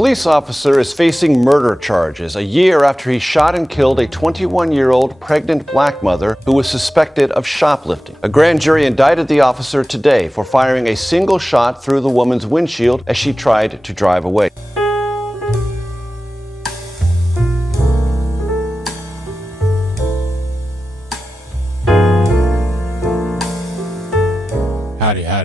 police officer is facing murder charges a year after he shot and killed a 21-year-old pregnant black mother who was suspected of shoplifting. A grand jury indicted the officer today for firing a single shot through the woman's windshield as she tried to drive away.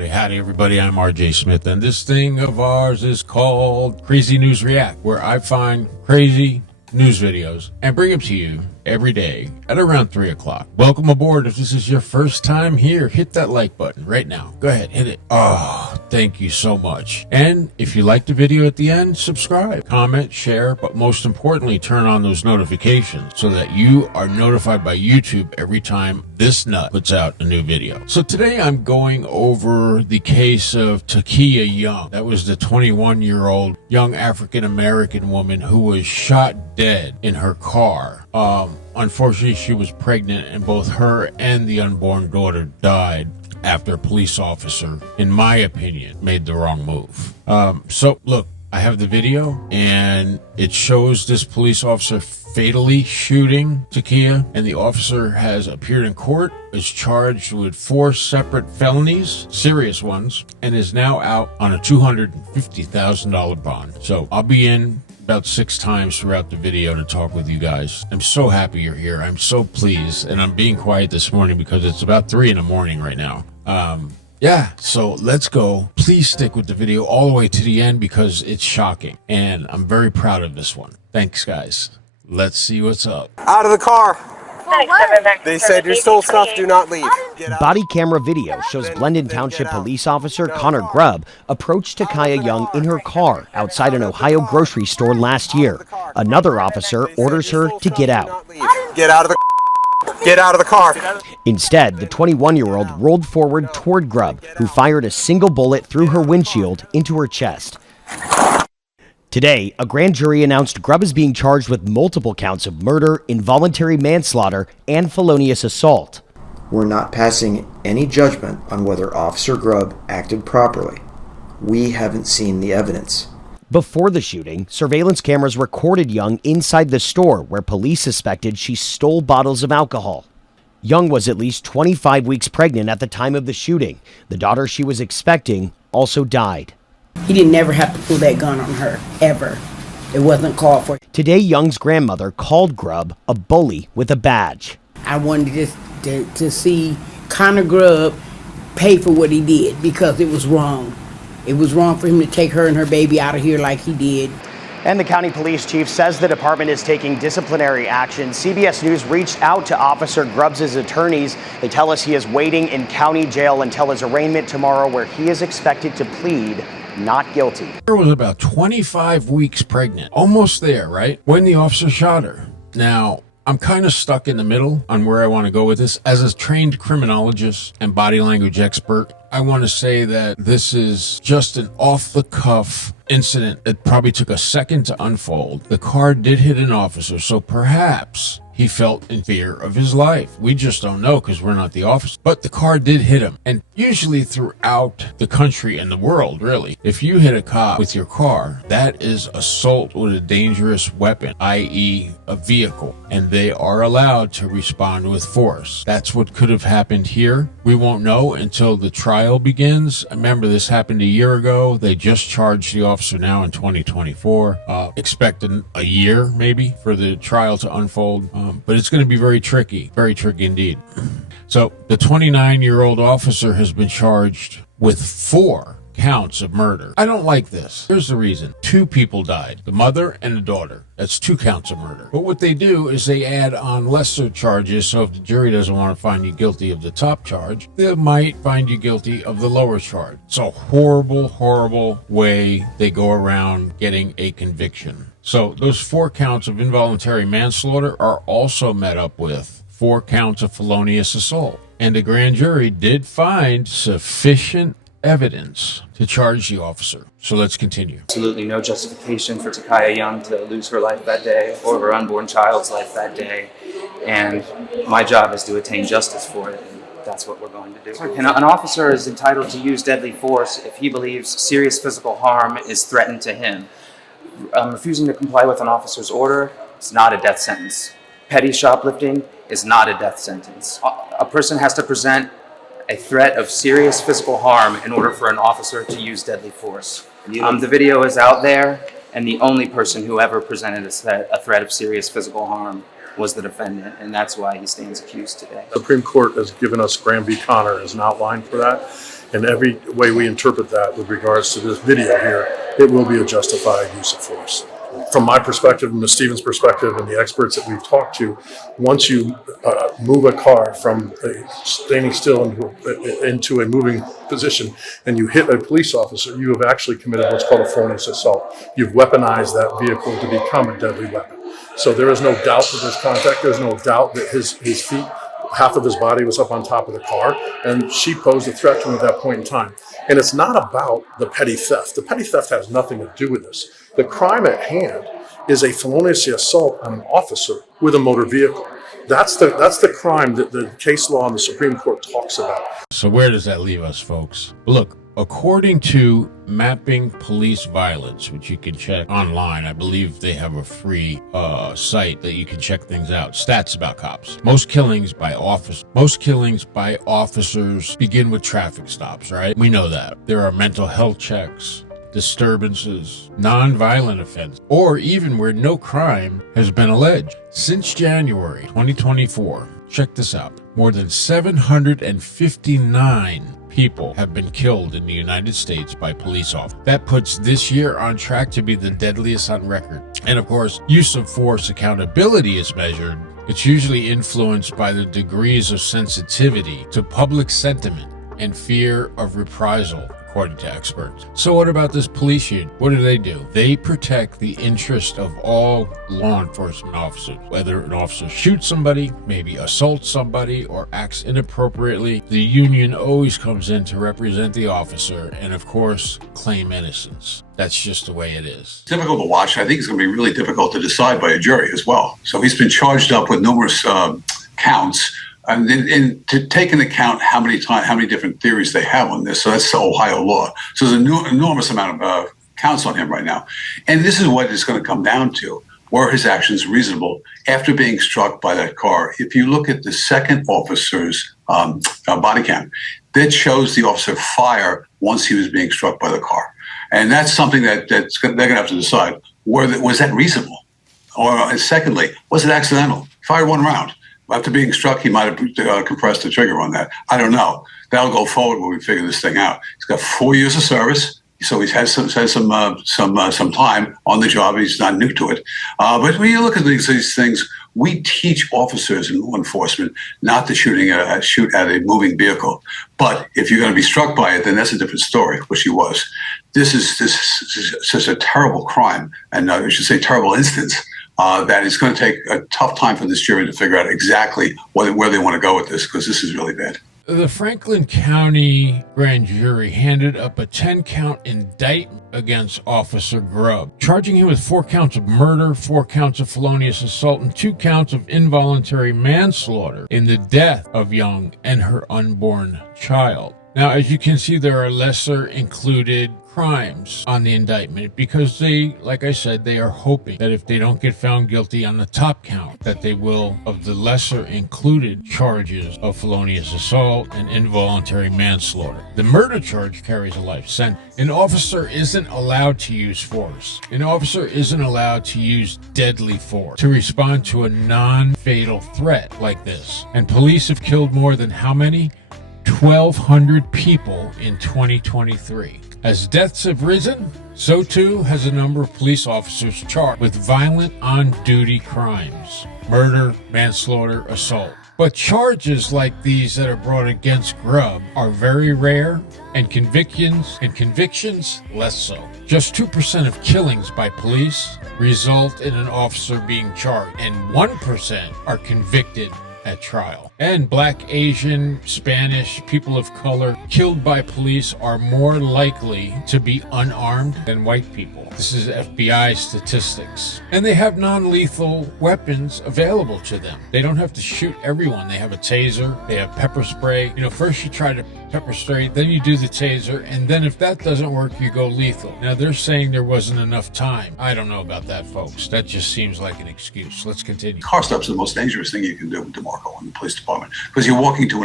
Howdy, everybody. I'm RJ Smith, and this thing of ours is called Crazy News React, where I find crazy news videos and bring them to you every day at around 3 o'clock. Welcome aboard. If this is your first time here, hit that like button right now. Go ahead, hit it. Oh, thank you so much. And if you like the video at the end, subscribe, comment, share, but most importantly, turn on those notifications so that you are notified by YouTube every time this nut puts out a new video. So today I'm going over the case of Takia Young. That was the 21-year-old young African-American woman who was shot dead in her car. Unfortunately, she was pregnant, and both her and the unborn daughter died after a police officer, in my opinion, made the wrong move. So look, I have the video, and it shows this police officer fatally shooting Takia, and the officer has appeared in court, is charged with 4 separate felonies, serious ones, and is now out on a $250,000 bond. So I'll be in about 6 times throughout the video to talk with you guys. I'm so happy you're here. I'm so pleased, and I'm being quiet this morning because it's about 3 in the morning right now. Yeah, so let's go. Please stick with the video all the way to the end because it's shocking, and I'm very proud of this one. Thanks, guys. Let's see what's up. Out of the car. They said you stole stuff, do not leave. Body camera video shows Glendon Township police officer Connor Grubb approach Takia Young in her car outside an Ohio grocery store last year. Another officer orders her to get out. Get out of the Get out of the car. Instead, the 21-year-old rolled forward toward Grubb, who fired a single bullet through her windshield into her chest. Today, a grand jury announced Grubb is being charged with multiple counts of murder, involuntary manslaughter, and felonious assault. We're not passing any judgment on whether Officer Grubb acted properly. We haven't seen the evidence. Before the shooting, surveillance cameras recorded Young inside the store where police suspected she stole bottles of alcohol. Young was at least 25 weeks pregnant at the time of the shooting. The daughter she was expecting also died. He didn't never have to pull that gun on her, ever. It wasn't called for. Today, Young's grandmother called Grubb a bully with a badge. I wanted to see Connor Grubb pay for what he did because it was wrong. It was wrong for him to take her and her baby out of here like he did. And the county police chief says the department is taking disciplinary action. CBS News reached out to Officer Grubb's attorneys. They tell us he is waiting in county jail until his arraignment tomorrow, where he is expected to plead not guilty. Her was about 25 weeks pregnant. Almost there, right? When the officer shot her. Now, I'm kind of stuck in the middle on where I want to go with this. As a trained criminologist and body language expert, I want to say that this is just an off-the-cuff incident that probably took a second to unfold. The car did hit an officer, so perhaps he felt in fear of his life. We just don't know because we're not the officer. But the car did hit him. And usually throughout the country and the world, really, if you hit a cop with your car, that is assault with a dangerous weapon, i.e. a vehicle. And they are allowed to respond with force. That's what could have happened here. We won't know until the trial begins. Remember, this happened a year ago. They just charged the officer now in 2024. Expecting a year, maybe, for the trial to unfold. But it's going to be very tricky indeed. So the 29-year-old officer has been charged with 4 counts of murder. I don't like this. Here's the reason. 2 people died, the mother and the daughter. That's 2 counts of murder. But what they do is they add on lesser charges, so if the jury doesn't want to find you guilty of the top charge, they might find you guilty of the lower charge. It's a horrible, horrible way they go around getting a conviction. So those 4 counts of involuntary manslaughter are also met up with 4 counts of felonious assault. And the grand jury did find sufficient evidence to charge the officer. So let's continue. Absolutely no justification for Takia Young to lose her life that day or her unborn child's life that day. And my job is to attain justice for it. And that's what we're going to do. And an officer is entitled to use deadly force if he believes serious physical harm is threatened to him. refusing to comply with an officer's order is not a death sentence. Petty shoplifting is not a death sentence. A person has to present a threat of serious physical harm in order for an officer to use deadly force. The video is out there, and the only person who ever presented a threat of serious physical harm was the defendant, and that's why he stands accused today. The Supreme Court has given us Graham v. Connor as an outline for that, and every way we interpret that with regards to this video here, it will be a justified use of force. From my perspective, and Ms. Stevens' perspective, and the experts that we've talked to, once you move a car from standing still into a moving position and you hit a police officer, you have actually committed what's called a felonious assault. You've weaponized that vehicle to become a deadly weapon. So there is no doubt that there's contact. There's no doubt that his feet, half of his body was up on top of the car, and she posed a threat to him at that point in time. And it's not about the petty theft. The petty theft has nothing to do with this. The crime at hand is a felonious assault on an officer with a motor vehicle. That's the crime that the case law in the Supreme Court talks about. So where does that leave us, folks? Look, according to Mapping Police Violence, which you can check online, I believe they have a free site that you can check things out. Stats about cops. Most killings by officers begin with traffic stops, right? We know that. There are mental health checks, disturbances, non-violent offense, or even where no crime has been alleged. Since January 2024, check this out, more than 759 people have been killed in the United States by police officers. That puts this year on track to be the deadliest on record. And of course, use of force accountability is measured. It's usually influenced by the degrees of sensitivity to public sentiment and fear of reprisal, according to experts. So what about this police unit? What do? They protect the interest of all law enforcement officers. Whether an officer shoots somebody, maybe assaults somebody, or acts inappropriately, the union always comes in to represent the officer and, of course, claim innocence. That's just the way it is. It's difficult to watch. I think it's going to be really difficult to decide by a jury as well. So he's been charged up with numerous counts. And to take into account how many different theories they have on this, so that's the Ohio law. So there's an enormous amount of counts on him right now. And this is what it's going to come down to. Were his actions reasonable after being struck by that car? If you look at the second officer's body cam, that shows the officer fire once he was being struck by the car. And that's something that they're going to have to decide. Was that reasonable? Or secondly, was it accidental? He fired one round. After being struck, he might have compressed the trigger on that. I don't know. That'll go forward when we figure this thing out. He's got 4 years of service, so he's had some time on the job. He's not new to it. But when you look at these things, we teach officers in law enforcement not to shoot at a moving vehicle. But if you're going to be struck by it, then that's a different story, which he was. This is such a terrible crime, and I should say terrible instance. That it's going to take a tough time for this jury to figure out exactly where they want to go with this, because this is really bad. The Franklin County grand jury handed up a 10-count indictment against Officer Grubb, charging him with 4 counts of murder, 4 counts of felonious assault, and 2 counts of involuntary manslaughter in the death of Young and her unborn child. Now, as you can see, there are lesser included crimes on the indictment because they, like I said, they are hoping that if they don't get found guilty on the top count, that they will of the lesser included charges of felonious assault and involuntary manslaughter. The murder charge carries a life sentence. An officer isn't allowed to use force. An officer isn't allowed to use deadly force to respond to a non-fatal threat like this. And police have killed more than how many? 1,200 people in 2023. As deaths have risen, so too has the number of police officers charged with violent on-duty crimes, murder, manslaughter, assault. But charges like these that are brought against Grubb are very rare, and convictions less so. Just 2% of killings by police result in an officer being charged, and 1% are convicted at trial. And black, Asian, Spanish, people of color killed by police are more likely to be unarmed than white people. This is FBI statistics. And they have non-lethal weapons available to them. They don't have to shoot everyone. They have a taser, they have pepper spray. You know, first you try to pepper spray, then you do the taser, and then if that doesn't work, you go lethal. Now they're saying there wasn't enough time. I don't know about that, folks. That just seems like an excuse. Let's continue. Car stop's the most dangerous thing you can do, DeMarco, in the police department, because you're walking to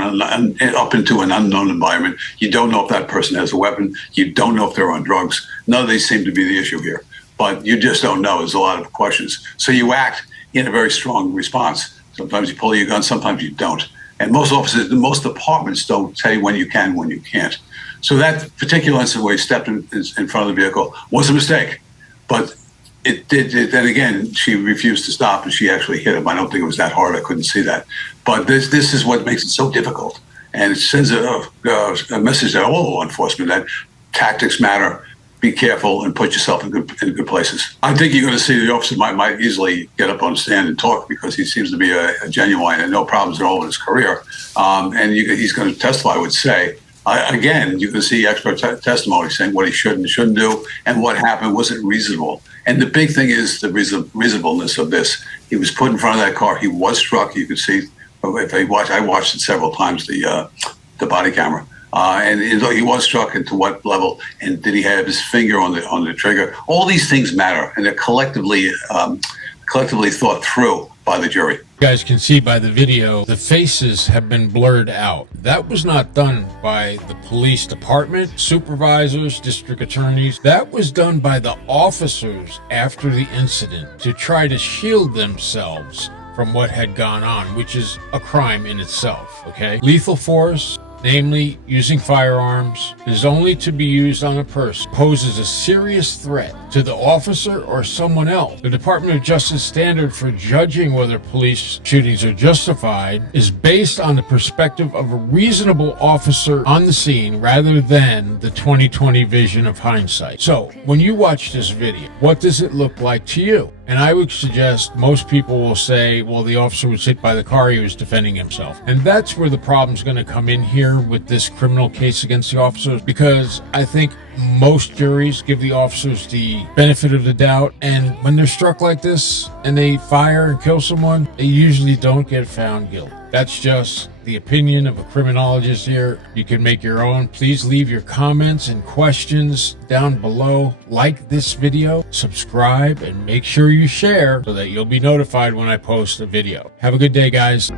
up into an unknown environment. You don't know if that person has a weapon. You don't know if they're on drugs. None of these seem to be the issue here, but you just don't know. There's a lot of questions. So you act in a very strong response. Sometimes you pull your gun, sometimes you don't. And most officers, most departments don't tell you when you can, when you can't. So that particular incident where he stepped in front of the vehicle was a mistake. But it did. Then again, she refused to stop and she actually hit him. I don't think it was that hard. I couldn't see that. But this is what makes it so difficult. And it sends a message to all law enforcement that tactics matter. Be careful and put yourself in good places. I think you're going to see the officer might easily get up on the stand and talk because he seems to be a genuine and no problems at all in his career. And he's going to testify, I would say. Again, you can see expert testimony saying what he should and shouldn't do and what happened. Was it reasonable? And the big thing is the reasonableness of this. He was put in front of that car. He was struck. You could see. I watched it several times, the body camera. And he was struck, and to what level, and did he have his finger on the trigger? All these things matter, and they're collectively thought through by the jury. You guys can see by the video, the faces have been blurred out. That was not done by the police department, supervisors, district attorneys. That was done by the officers after the incident to try to shield themselves from what had gone on, which is a crime in itself, okay? Lethal force, namely using firearms, is only to be used on a person who poses a serious threat to the officer or someone else. The Department of Justice standard for judging whether police shootings are justified is based on the perspective of a reasonable officer on the scene rather than the 20/20 vision of hindsight. So, when you watch this video, what does it look like to you? And I would suggest most people will say, well, the officer was hit by the car, he was defending himself. And that's where the problem's going to come in here with this criminal case against the officers, because I think most juries give the officers the benefit of the doubt. And when they're struck like this and they fire and kill someone, they usually don't get found guilty. That's just the opinion of a criminologist here. You can make your own. Please leave your comments and questions down below. Like this video, subscribe, and make sure you share so that you'll be notified when I post a video. Have a good day, guys.